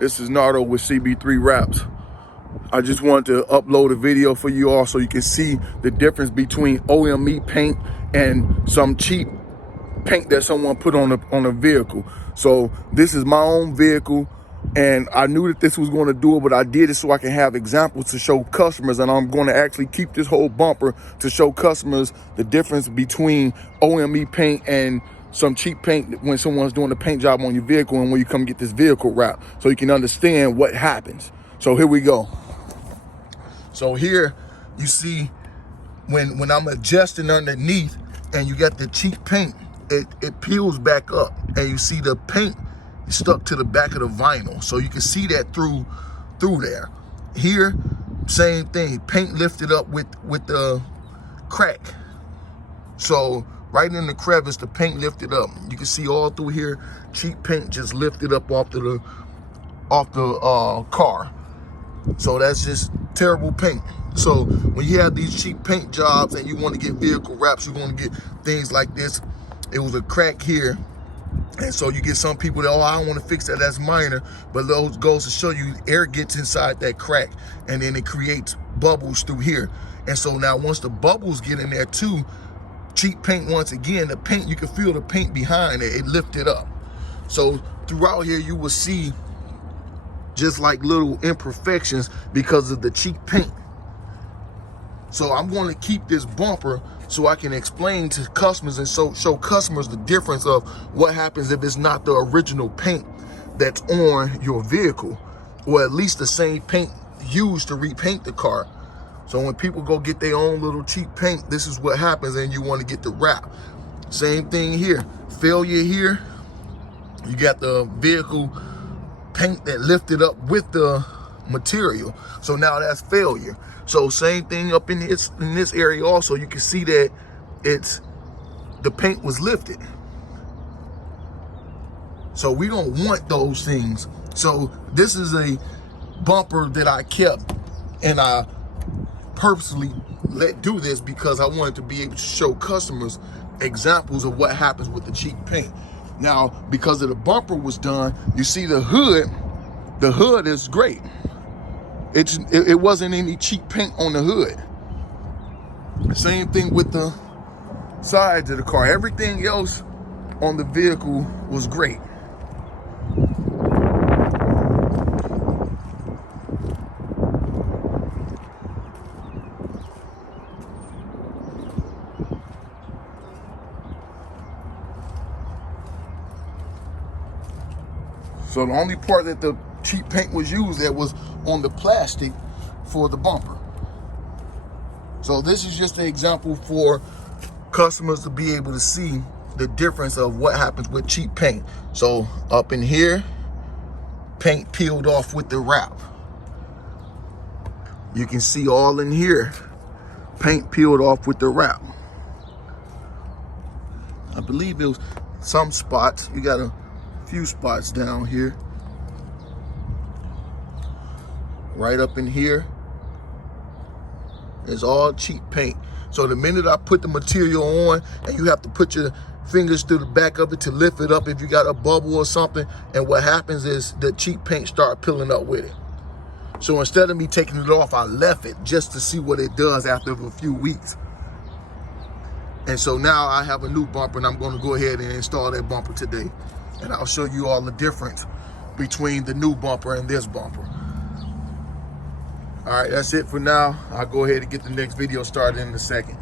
This is Nardo with CB3 Wraps. I just wanted to upload a video for you all so you can see the difference between OEM paint and some cheap paint that someone put on a vehicle. So this is my own vehicle, and I knew that this was going to do it, but I did it so I can have examples to show customers, and I'm going to actually keep this whole bumper to show customers the difference between OEM paint and some cheap paint when someone's doing a paint job on your vehicle and when you come get this vehicle wrap, so you can understand what happens. So here we go. So here you see when I'm adjusting underneath and you got the cheap paint, it peels back up and you see the paint stuck to the back of the vinyl. So you can see that through there. Here, same thing, paint lifted up with the crack. So right in the crevice, the paint lifted up. You can see all through here, cheap paint just lifted up off the car. So that's just terrible paint. So when you have these cheap paint jobs and you want to get vehicle wraps, you want to get things like this. It was a crack here, and so you get some people that, oh, I don't want to fix that, that's minor, but those goes to show you air gets inside that crack and then it creates bubbles through here. And so now once the bubbles get in there too, cheap paint, once again, the paint, you can feel the paint behind it, it lifted up. So throughout here you will see just like little imperfections because of the cheap paint. So I'm going to keep this bumper so I can explain to customers and show customers the difference of what happens if it's not the original paint that's on your vehicle, or at least the same paint used to repaint the car. So when people go get their own little cheap paint, this is what happens, and you want to get the wrap. Same thing here, failure here. You got the vehicle paint that lifted up with the material, so now that's failure. So same thing up in this area also, you can see that the paint was lifted. So we don't want those things. So this is a bumper that I kept, and I purposely let do this because I wanted to be able to show customers examples of what happens with the cheap paint. Now, because of the bumper was done, you see the hood is great. It wasn't any cheap paint on the hood. Same thing with the sides of the car. Everything else on the vehicle was great. So the only part that the cheap paint was used that was on the plastic for the bumper. So this is just an example for customers to be able to see the difference of what happens with cheap paint. So up in here, paint peeled off with the wrap. You can see all in here, paint peeled off with the wrap. I believe it was some spots. You got a few spots down here. Right up in here is all cheap paint. So the minute I put the material on, and you have to put your fingers through the back of it to lift it up if you got a bubble or something, and what happens is the cheap paint start peeling up with it. So instead of me taking it off, I left it just to see what it does after a few weeks. And so now I have a new bumper, and I'm going to go ahead and install that bumper today. And I'll show you all the difference between the new bumper and this bumper. All right, that's it for now. I'll go ahead and get the next video started in a second.